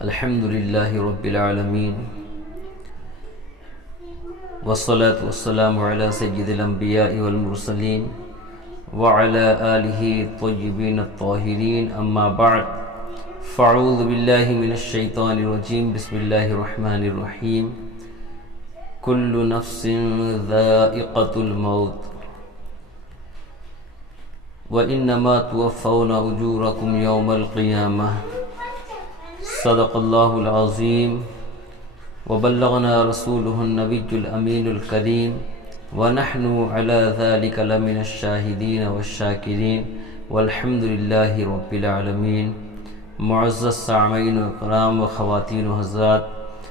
الحمد للہ رب العالمین والصلاة والسلام علی سید الانبیاء والمرسلین وعلی آلہ الطیبین الطاہرین اما بعد فاعوذ باللہ من الشیطان الرجیم بسم اللہ الرحمن الرحیم کل نفس ذائقۃ الموت وإنما توفون أجوركم يوم القيامة صدق اللہ العظیم وبلغنا رسوله النبی الامین الکریم ونحن على ذلك لمن الشاہدین والشاکرین والحمد للہ رب العالمین۔ معزز سامعین اکرام و خواتین و حضرات،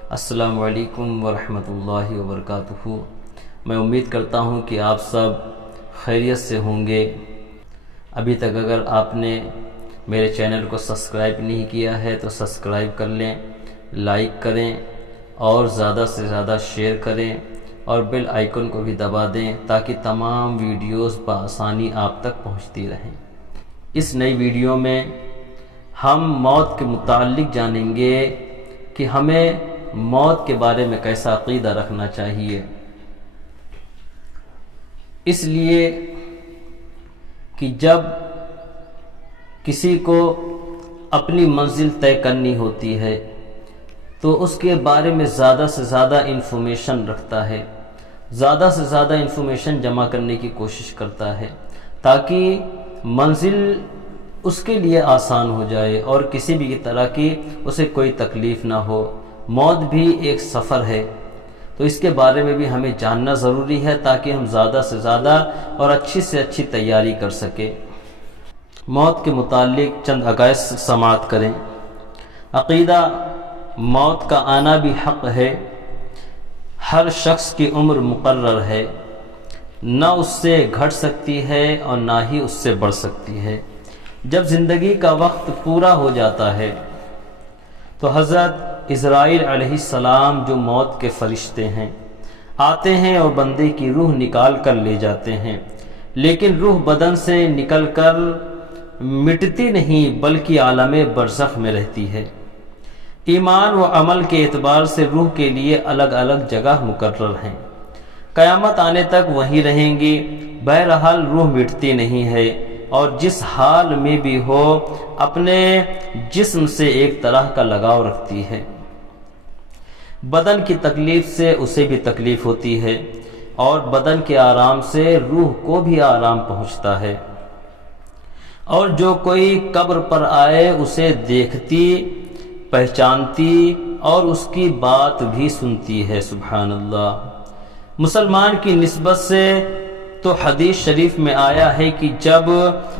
السلام علیکم ورحمۃ اللہ وبرکاتہ۔ میں امید کرتا ہوں کہ آپ سب خیریت سے ہوں گے۔ ابھی تک اگر آپ نے میرے چینل کو سبسکرائب نہیں کیا ہے تو سبسکرائب کر لیں، لائک کریں اور زیادہ سے زیادہ شیئر کریں اور بیل آئیکن کو بھی دبا دیں تاکہ تمام ویڈیوز بآسانی آپ تک پہنچتی رہیں۔ اس نئی ویڈیو میں ہم موت کے متعلق جانیں گے کہ ہمیں موت کے بارے میں کیسا عقیدہ رکھنا چاہیے، اس لیے کہ جب کسی کو اپنی منزل طے کرنی ہوتی ہے تو اس کے بارے میں زیادہ سے زیادہ انفارمیشن رکھتا ہے، زیادہ سے زیادہ انفارمیشن جمع کرنے کی کوشش کرتا ہے تاکہ منزل اس کے لیے آسان ہو جائے اور کسی بھی طرح کی اسے کوئی تکلیف نہ ہو۔ موت بھی ایک سفر ہے، تو اس کے بارے میں بھی ہمیں جاننا ضروری ہے تاکہ ہم زیادہ سے زیادہ اور اچھی سے اچھی تیاری کر سکیں۔ موت کے متعلق چند عقائد سماعت کریں۔ عقیدہ: موت کا آنا بھی حق ہے، ہر شخص کی عمر مقرر ہے، نہ اس سے گھٹ سکتی ہے اور نہ ہی اس سے بڑھ سکتی ہے۔ جب زندگی کا وقت پورا ہو جاتا ہے تو حضرت اسرائیل علیہ السلام جو موت کے فرشتے ہیں آتے ہیں اور بندے کی روح نکال کر لے جاتے ہیں، لیکن روح بدن سے نکل کر مٹتی نہیں بلکہ عالم برزخ میں رہتی ہے۔ ایمان و عمل کے اعتبار سے روح کے لیے الگ الگ جگہ مقرر ہیں، قیامت آنے تک وہیں رہیں گی۔ بہرحال روح مٹتی نہیں ہے اور جس حال میں بھی ہو اپنے جسم سے ایک طرح کا لگاؤ رکھتی ہے۔ بدن کی تکلیف سے اسے بھی تکلیف ہوتی ہے اور بدن کے آرام سے روح کو بھی آرام پہنچتا ہے، اور جو کوئی قبر پر آئے اسے دیکھتی، پہچانتی اور اس کی بات بھی سنتی ہے۔ سبحان اللہ۔ مسلمان کی نسبت سے تو حدیث شریف میں آیا ہے کہ جب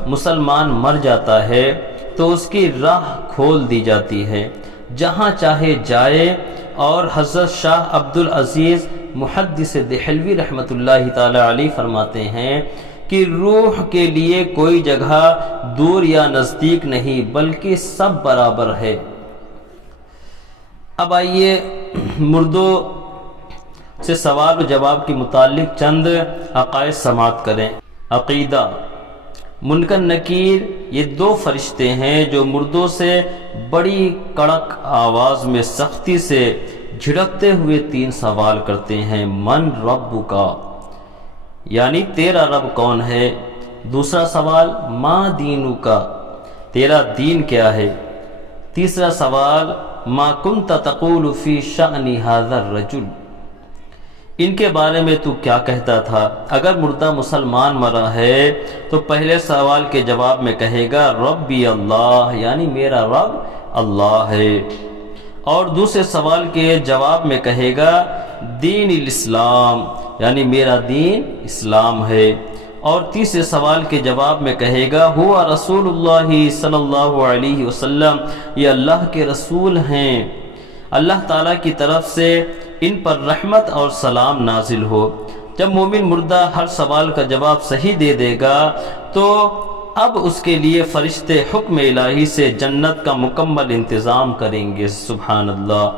مسلمان مر جاتا ہے تو اس کی راہ کھول دی جاتی ہے، جہاں چاہے جائے، اور حضرت شاہ عبدالعزیز محدث دہلوی رحمۃ اللہ تعالی علیہ فرماتے ہیں کہ روح کے لیے کوئی جگہ دور یا نزدیک نہیں بلکہ سب برابر ہے۔ اب آئیے مردوں سے سوال و جواب کے متعلق چند عقائد سماعت کریں۔ عقیدہ: منکر نکیر یہ دو فرشتے ہیں جو مردوں سے بڑی کڑک آواز میں سختی سے جھڑکتے ہوئے تین سوال کرتے ہیں۔ من ربک، یعنی تیرا رب کون ہے؟ دوسرا سوال ما دینک، تیرا دین کیا ہے؟ تیسرا سوال ما کنت تقول فی شأن ھذا الرجل، ان کے بارے میں تو کیا کہتا تھا؟ اگر مردہ مسلمان مرا ہے تو پہلے سوال کے جواب میں کہے گا ربی اللہ، یعنی میرا رب اللہ ہے، اور دوسرے سوال کے جواب میں کہے گا دین الاسلام، یعنی میرا دین اسلام ہے، اور تیسرے سوال کے جواب میں کہے گا ہوا رسول اللہ صلی اللہ علیہ وسلم، یہ اللہ کے رسول ہیں، اللہ تعالیٰ کی طرف سے ان پر رحمت اور سلام نازل ہو۔ جب مومن مردہ ہر سوال کا جواب صحیح دے دے گا تو اب اس کے لیے فرشتے حکم الہی سے جنت کا مکمل انتظام کریں گے۔ سبحان اللہ۔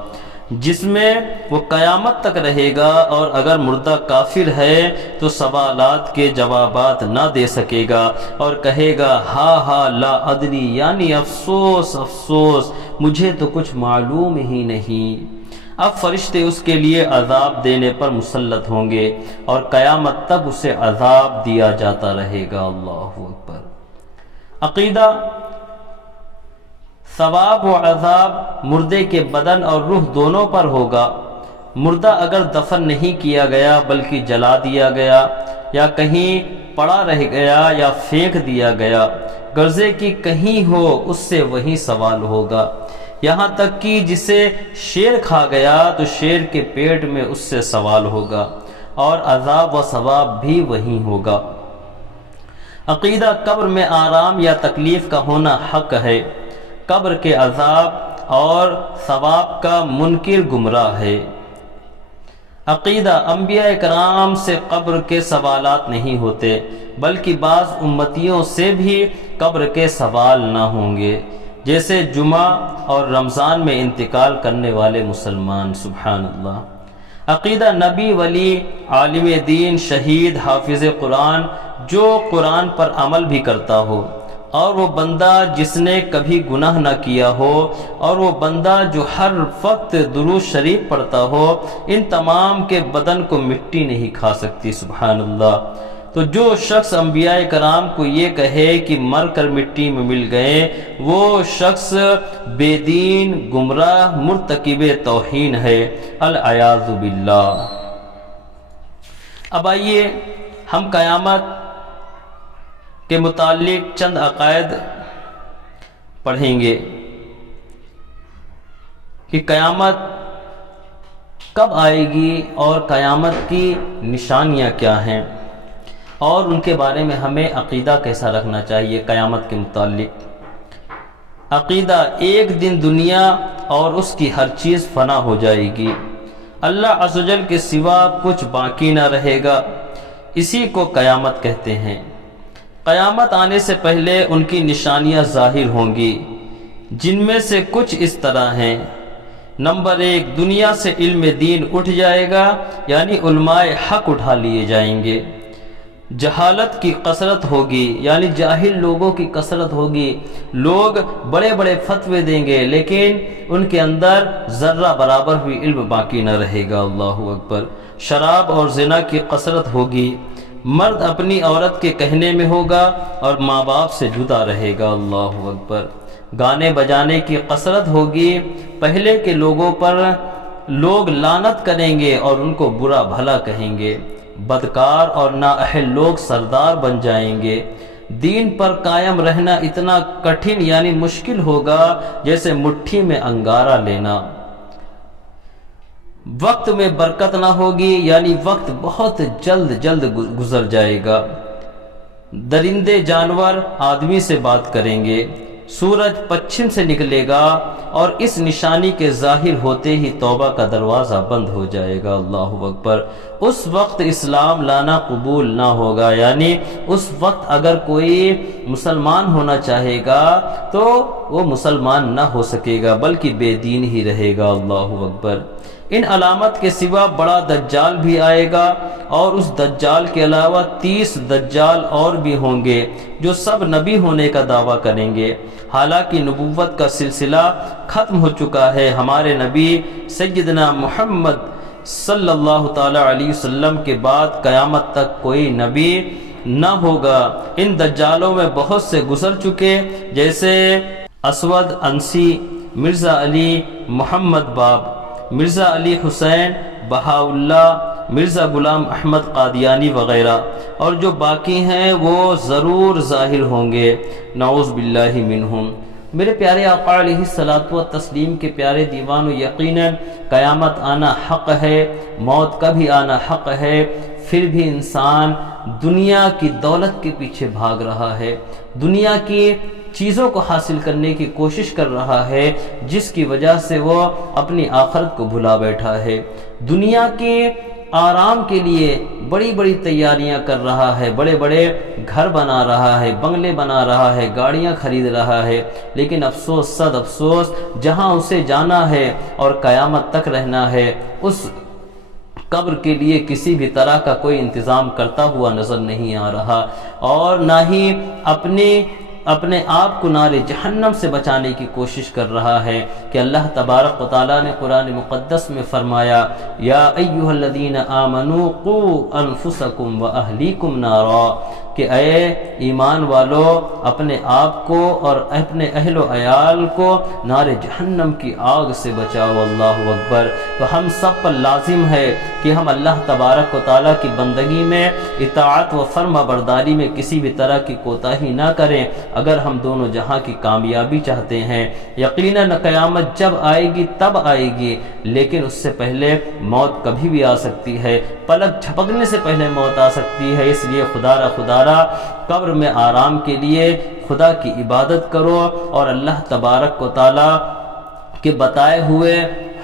جس میں وہ قیامت تک رہے گا، اور اگر مردہ کافر ہے تو سوالات کے جوابات نہ دے سکے گا اور کہے گا ہا ہا لا ادری، یعنی افسوس افسوس مجھے تو کچھ معلوم ہی نہیں۔ اب فرشتے اس کے لیے عذاب دینے پر مسلط ہوں گے اور قیامت تک اسے عذاب دیا جاتا رہے گا۔ اللہ اکبر۔ عقیدہ، ثواب و عذاب مردے کے بدن اور روح دونوں پر ہوگا۔ مردہ اگر دفن نہیں کیا گیا بلکہ جلا دیا گیا یا کہیں پڑا رہ گیا یا پھینک دیا گیا، غرضے کی کہیں ہو، اس سے وہی سوال ہوگا۔ یہاں تک کہ جسے شیر کھا گیا تو شیر کے پیٹ میں اس سے سوال ہوگا، اور عذاب و ثواب بھی وہی ہوگا۔ عقیدہ، قبر میں آرام یا تکلیف کا ہونا حق ہے۔ قبر کے عذاب اور ثواب کا منکر گمراہ ہے۔ عقیدہ، انبیاء کرام سے قبر کے سوالات نہیں ہوتے، بلکہ بعض امتیوں سے بھی قبر کے سوال نہ ہوں گے، جیسے جمعہ اور رمضان میں انتقال کرنے والے مسلمان۔ سبحان اللہ۔ عقیدہ، نبی، ولی، عالم دین، شہید، حافظ قرآن، جو قرآن پر عمل بھی کرتا ہو، اور وہ بندہ جس نے کبھی گناہ نہ کیا ہو، اور وہ بندہ جو ہر وقت درود شریف پڑھتا ہو، ان تمام کے بدن کو مٹی نہیں کھا سکتی۔ سبحان اللہ۔ تو جو شخص انبیاء کرام کو یہ کہے کہ مر کر مٹی میں مل گئے، وہ شخص بے دین، گمراہ، مرتکب توہین ہے، العیاذ باللہ۔ اب آئیے ہم قیامت کے متعلق چند عقائد پڑھیں گے کہ قیامت کب آئے گی اور قیامت کی نشانیاں کیا ہیں، اور ان کے بارے میں ہمیں عقیدہ کیسا رکھنا چاہیے قیامت کے متعلق۔ عقیدہ، ایک دن دنیا اور اس کی ہر چیز فنا ہو جائے گی، اللہ عز و جل کے سوا کچھ باقی نہ رہے گا، اسی کو قیامت کہتے ہیں۔ قیامت آنے سے پہلے ان کی نشانیاں ظاہر ہوں گی، جن میں سے کچھ اس طرح ہیں۔ نمبر 1، دنیا سے علم دین اٹھ جائے گا، یعنی علماء حق اٹھا لیے جائیں گے۔ جہالت کی کثرت ہوگی، یعنی جاہل لوگوں کی کثرت ہوگی، لوگ بڑے بڑے فتوے دیں گے لیکن ان کے اندر ذرہ برابر بھی علم باقی نہ رہے گا۔ اللہ اکبر۔ شراب اور زنا کی کثرت ہوگی، مرد اپنی عورت کے کہنے میں ہوگا اور ماں باپ سے جدا رہے گا۔ اللہ اکبر۔ گانے بجانے کی کثرت ہوگی، پہلے کے لوگوں پر لوگ لعنت کریں گے اور ان کو برا بھلا کہیں گے، بدکار اور نااہل لوگ سردار بن جائیں گے۔ دین پر قائم رہنا اتنا کٹھن یعنی مشکل ہوگا جیسے مٹھی میں انگارہ لینا۔ وقت میں برکت نہ ہوگی، یعنی وقت بہت جلد گزر جائے گا۔ درندے جانور آدمی سے بات کریں گے، سورج پچھم سے نکلے گا، اور اس نشانی کے ظاہر ہوتے ہی توبہ کا دروازہ بند ہو جائے گا۔ اللہ اکبر۔ اس وقت اسلام لانا قبول نہ ہوگا، یعنی اس وقت اگر کوئی مسلمان ہونا چاہے گا تو وہ مسلمان نہ ہو سکے گا بلکہ بے دین ہی رہے گا۔ اللہ اکبر۔ ان علامت کے سوا بڑا دجال بھی آئے گا، اور اس دجال کے علاوہ 30 دجال اور بھی ہوں گے جو سب نبی ہونے کا دعویٰ کریں گے، حالانکہ نبوت کا سلسلہ ختم ہو چکا ہے۔ ہمارے نبی سیدنا محمد صلی اللہ تعالی علیہ وسلم کے بعد قیامت تک کوئی نبی نہ ہوگا۔ ان دجالوں میں بہت سے گزر چکے، جیسے اسود انسی، مرزا علی محمد باب، مرزا علی حسین بہاءاللہ، مرزا غلام احمد قادیانی وغیرہ، اور جو باقی ہیں وہ ضرور ظاہر ہوں گے، نعوذ باللہ منہم۔ میرے پیارے آقا علیہ الصلوۃ والتسلیم کے پیارے دیوانو، یقیناً قیامت آنا حق ہے، موت کا بھی آنا حق ہے، پھر بھی انسان دنیا کی دولت کے پیچھے بھاگ رہا ہے، دنیا کی چیزوں کو حاصل کرنے کی کوشش کر رہا ہے، جس کی وجہ سے وہ اپنی آخرت کو بھلا بیٹھا ہے۔ دنیا کی آرام کے لیے بڑی بڑی تیاریاں کر رہا ہے، بڑے بڑے گھر بنا رہا ہے، بنگلے بنا رہا ہے، گاڑیاں خرید رہا ہے، لیکن افسوس صد افسوس جہاں اسے جانا ہے اور قیامت تک رہنا ہے، اس قبر کے لیے کسی بھی طرح کا کوئی انتظام کرتا ہوا نظر نہیں آ رہا، اور نہ ہی اپنے آپ کو نار جہنم سے بچانے کی کوشش کر رہا ہے کہ اللہ تبارک و تعالیٰ نے قرآن مقدس میں فرمایا یا ایھا الذین آمنوا قوا انفسکم واہلیکم نارا، کہ اے ایمان والو اپنے آپ کو اور اپنے اہل و عیال کو نار جہنم کی آگ سے بچاؤ۔ اللہ اکبر۔ تو ہم سب پر لازم ہے کہ ہم اللہ تبارک و تعالیٰ کی بندگی میں اطاعت و فرما برداری میں کسی بھی طرح کی کوتاہی نہ کریں اگر ہم دونوں جہاں کی کامیابی چاہتے ہیں۔ یقیناً قیامت جب آئے گی تب آئے گی، لیکن اس سے پہلے موت کبھی بھی آ سکتی ہے، پلک جھپکنے سے پہلے موت آ سکتی ہے۔ اس لیے خدا قبر میں آرام کے لیے خدا کی عبادت کرو اور اللہ تبارک و تعالی کے بتائے ہوئے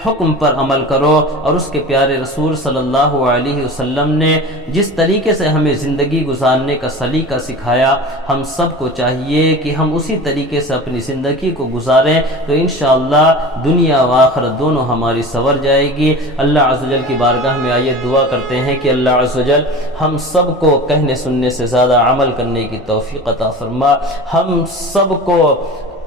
حکم پر عمل کرو، اور اس کے پیارے رسول صلی اللہ علیہ وسلم نے جس طریقے سے ہمیں زندگی گزارنے کا سلیقہ سکھایا، ہم سب کو چاہیے کہ ہم اسی طریقے سے اپنی زندگی کو گزاریں، تو انشاءاللہ دنیا و آخرت دونوں ہماری سنور جائے گی۔ اللہ عز و جل کی بارگاہ میں آئیے دعا کرتے ہیں کہ اللہ عز و جل ہم سب کو کہنے سننے سے زیادہ عمل کرنے کی توفیق عطا فرما، ہم سب کو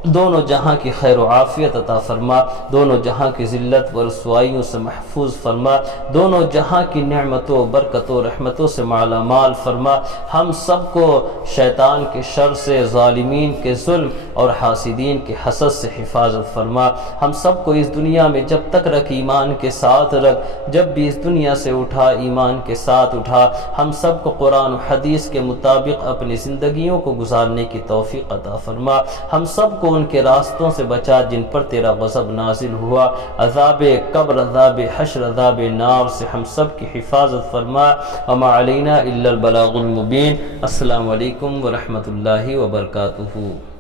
دونوں جہاں کی خیر و عافیت عطا فرما، دونوں جہاں کی ذلت و رسوائیوں سے محفوظ فرما، دونوں جہاں کی نعمتوں برکتوں رحمتوں سے مالا مال فرما، ہم سب کو شیطان کے شر سے، ظالمین کے ظلم اور حاسدین کے حسد سے حفاظت فرما، ہم سب کو اس دنیا میں جب تک رکھ ایمان کے ساتھ رکھ، جب بھی اس دنیا سے اٹھا ایمان کے ساتھ اٹھا، ہم سب کو قرآن و حدیث کے مطابق اپنی زندگیوں کو گزارنے کی توفیق عطا فرما، ہم سب کو ان کے راستوں سے بچا جن پر تیرا غضب نازل ہوا، عذاب قبر، عذاب حشر، عذاب نار سے ہم سب کی حفاظت فرما، وما علینا الا البلاغ المبین۔ السلام علیکم ورحمۃ اللہ وبرکاتہ۔